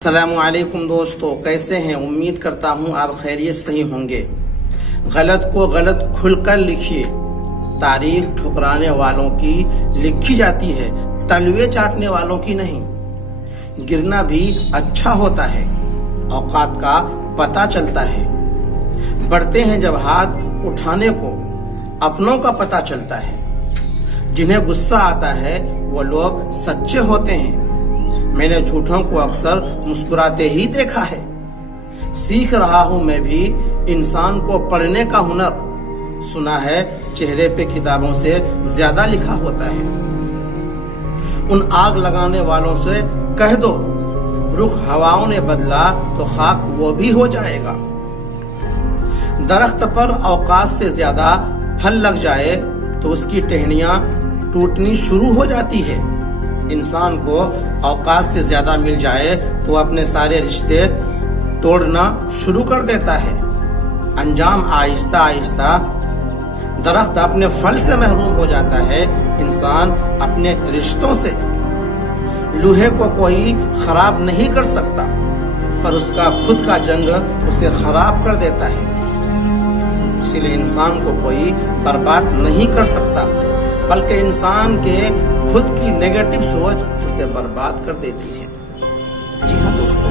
अस्सलामुअलैकुम दोस्तों, कैसे हैं? उम्मीद करता हूं आप खैरियत से ही होंगे। गलत को गलत खुलकर लिखिए। तारीख ठुकराने वालों की लिखी जाती है, तलवे चाटने वालों की नहीं। गिरना भी अच्छा होता है, औकात का पता चलता है। बढ़ते हैं जब हाथ उठाने को, अपनों का पता चलता है। जिन्हें गुस्सा आता है वो लोग सच्चे होते हैं। मैंने झूठों को अक्सर मुस्कुराते ही देखा है। सीख रहा हूं मैं भी इंसान को पढ़ने का हुनर। सुना है चेहरे पे किताबों से ज्यादा लिखा होता है। उन आग लगाने वालों से कह दो, रुख हवाओं ने बदला तो खाक वो भी हो जाएगा। दरख्त पर औकात से ज्यादा फल लग जाए तो उसकी टहनियां टूटनी शुरू हो जाती है। इंसान को औकात से ज्यादा मिल जाए तो अपने सारे रिश्ते तोड़ना शुरू कर देता है। अंजाम आहिस्ता आहिस्ता। दरख्त अपने फल से महरूम हो जाता है, इंसान अपने रिश्तों से। लोहे को कोई खराब नहीं कर सकता, पर उसका खुद का जंग उसे खराब कर देता है। इसीलिए इंसान को कोई बर्बाद नहीं कर सकता, बल्कि इंसान के खुद की नेगेटिव सोच उसे बर्बाद कर देती है। जी हाँ दोस्तों,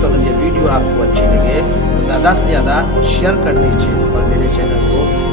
अगर ये वीडियो आपको अच्छी लगे तो ज़्यादा से ज़्यादा शेयर कर दीजिए और मेरे चैनल को